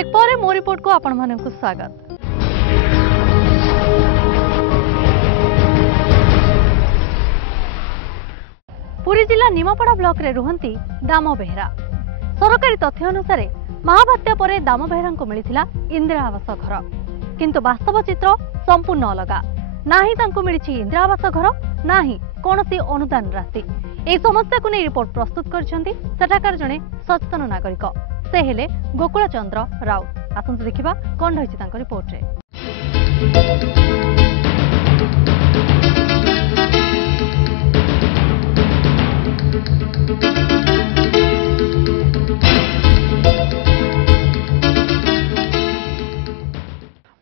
Break पर मो report को आपण मानकु स्वागत। पुरी जिला निमापड़ा ब्लॉक रे रुहंती दाम बेहरा। सरकारी तथ्य अनुसार महाबात्या परे दाम बेहरा को मिलिथिला इंदिरा आवास घर, किंतु वास्तव चित्र संपूर्ण अलग। ना ही तांको मिलिछि इंदिरा आवास घर, ना ही कोनोसी अनुदान राशि। ए समस्या को नै रिपोर्ट प्रस्तुत करछंती सेठाकार जणे सचेतन नागरिक, से हेले गोकुल चंद्र राउत। आसंतु देखिबा कोन रहिछि तांको रिपोर्ट रे।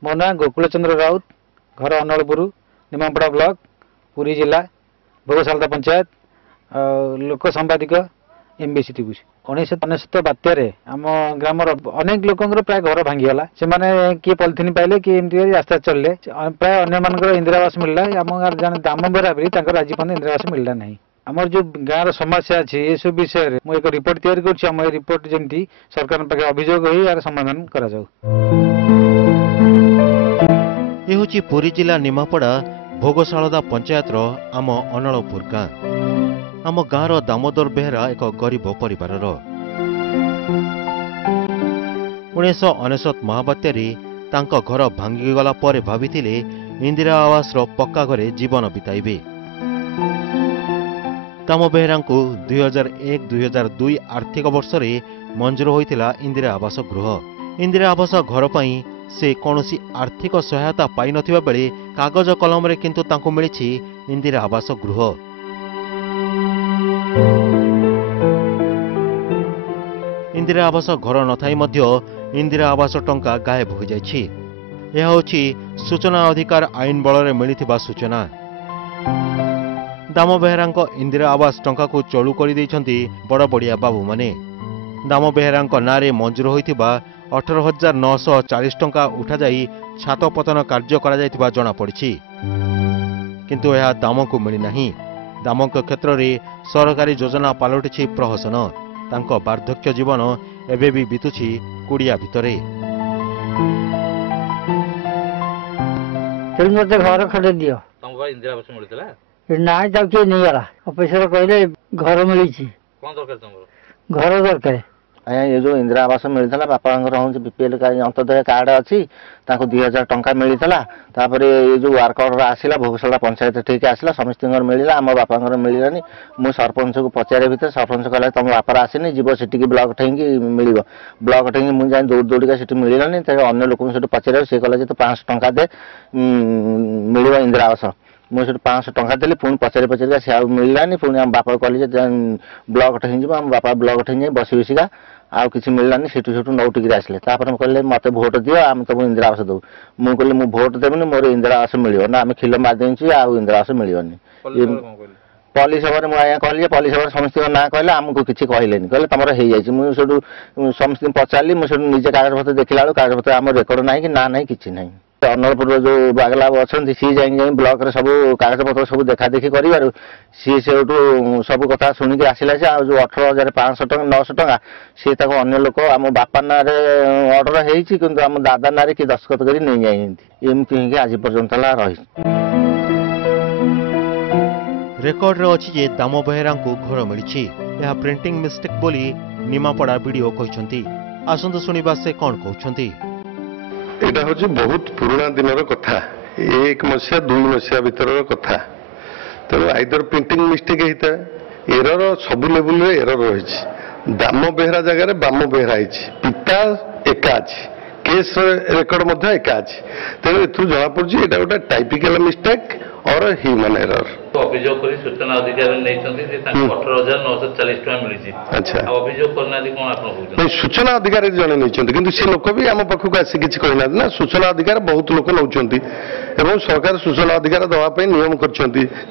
मो ना गोकुल चंद्र राउत, घर अनलपुर, निमापड़ा ब्लॉक, पुरी जिला, भोगशाला पंचायत, लोक संवादिक एमबीसी टीवी। 1999 बात्यारे आम ग्राम अनेक लोक प्राय घर भांगीगला। से किए पॉलिथिन पाइले कि एमती रास्ता चलले, प्राय अन्य इंदिरा आवास मिलला। आम गाँव जन दाम बेहरा भी आज पर्यटन इंदिरा आवास मिलला नहीं। आमर जो गाँव समस्या अच्छी ये सब विषय में एक रिपोर्ट तैयारी कर रिपोर्ट जमी सरकार पाखे अभियोग हो यार समाधान करा जाऊ। ये हूँ पुरी जिला निमापड़ा भोगशाला पंचायत आम अनलपुर गाँ। आम गाँव दामोदर बेहरा एक गरीब परिवार। 1999 महाबात्यारे तांको घर भांगीगला परे भाविथिले इंदिरा आवास पक्का घरे जीवन बिताइबे। दाम बेहरा 2001-2002 आर्थिक वर्ष में मंजूर होइतिला इंदिरा आवास गृह। इंदिरा आवास घर पई से कौनसी आर्थिक सहायता पाई नथिबा बेले कागज कलम रे किंतु तांको मिलिछि इंदिरा आवास गृह। इंदिरा आवास घर नथाई मध्य इंदिरा आवास टंका गायब हो जाइछि। यह होछि सूचना अधिकार आईन बल रे मिलिथिबा सूचना। दाम बेहरा इंदिरा आवास टंका को चलू कर दैछंती बड़ बड़िया बाबू माने। दाम बेहरा नारे मंजूर होइथिबा 18,940 टंका उठा जाई छात पतन कार्य करा जाइथिबा जणा पड़िछि, किंतु यह दाम को मिली नहीं। दाम क्षेत्र में सरकारी योजना पालटिछि प्रहसन। तांको वार्धक्य जीवन एबे भी बीतुछि कुड़िया भितरे। मते घर खड़े दियो तुमको इंदिरा आवास मिलतला ना जाके नहीं गला ऑफिसर कहले घर मिलिछि। कोन दरकार तुमरो घर दरकार आया ये जो इंदिरा आवास मिलता बापा हूँ बीपीएल अंत्योदय कार्ड अच्छी 2000 टंका मिलता। ये जो वर्क ऑर्डर आसला भोगशाला पंचायत ठीक आसला समस्त मिलला आम बापा मिलानी। मु सरपंच को पचारे भर सरपंच कहला तुम बापार आसनी जीव से ब्लॉक ठेंगी मिल ब्लॉक ठेंगी मुझे दौड़ दौड़िका से मिलानी। अन्य लोक पचारे सी कहला तो 500 टंका दे मिल इंदिरा आवास। मुझे 500 टंका देली पुणी पचारे पचारिका सी मिलानी। पुणी आम बापा कहली ब्लॉक ठेंगी आम बापा ब्लॉक ठेंगी बस बसिका आउ किसी मिललानी सेठू सेठू नौटिक आसले। कहले मत भोट दियो आम तुमको इंदिरा आवास दू। मुझे कहली मु भोट देवनी मोर इंदिरा आवास मिल ना आम खिल मारदेची आउ इंदिरा आवास मिलनी। पॉलिस सभा मुझे कहली पॉलिस सभा समस्त ना कहले आमको किसी कहले कहले तुम हो मुझे समस्त पचारि मुझे निजे कागज पत्र देखला बेलू कागज पत्र आम रेकर्ड ना कि ना ना कि ना। अनलपुर जो बागला अच्छा सी जाए ब्लॉक रे सब कागज पत्र सब देखा देखी कर सी से सब कथा शुणिक आसला से जो 18,500 टंका 900 टंका सी अन्य लोक आम बापा ना अर्डर हो आम दादा ना कि दस्तखत कर नहीं जाती एमती आज पर्यंत रही। रेकर्ड रे अछि जे दाम बेहरा को घर मिली यह प्रिंटिंग मिस्टेक बोली निमापड़ा वीडियो कहते। आसंतु सुनिबा से कौन कहते। यहाँ हूँ बहुत पुराना दिन कथा 1 मसीहा 2 मसीहा भर कथा। तेणु आइदर प्रिंटिंग मिस्टेक होता है एरर सब लेवल एरर रही। दाम बेहरा जगह बाम बेहरा पिता एका अच्छी केस रेकर्ड एका अच्छी। तेणु ए जना पड़ी यहाँ गोटे टाइपिकल मिस्टेक और ह्यूमन एरर। अभियोग करी सूचना अधिकारी नहीं 18,940 टका मिली। अच्छा अभियोग करना कौन आप नहीं सूचना अधिकारी जड़े नहीं कि सी लोक भी आम पाखक आसी किसी कहना ना। सूचना अधिकार बहुत लोक नौ सरकार सूचना अधिकार दवाई नियम कर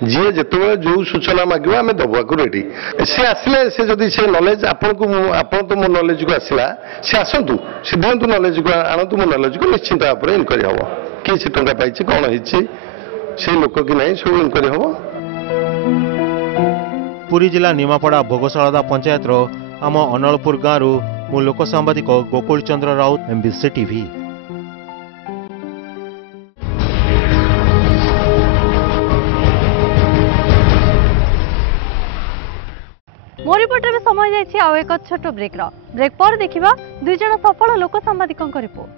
जी जिते जो सूचना मांगे आम दबाक रेडी। सी आसले से जदि से नॉलेज आपन तो मो नॉलेज को आसला सी आसतु सीधांतु नॉलेज को आणतु मो नॉलेज को निश्चिंत भाव में इनक्वारी हम किसी टंका पाई कौन हो लोक कि नहीं सब इनक्वारी हम। पुरी जिला निमापड़ा भोगशाला पंचायत आम अनलपुर गाँव ମୁଁ ଲୋକ ସାମ୍ବାଦିକ ଗୋକୁଳ ଚନ୍ଦ୍ର ରାଉତ, MBC TV। मो रिपोर्टर समय जाइए आउ एक छोट ब्रेक पर देखा दुई जन सफल लोक सांबादिकों रिपोर्ट।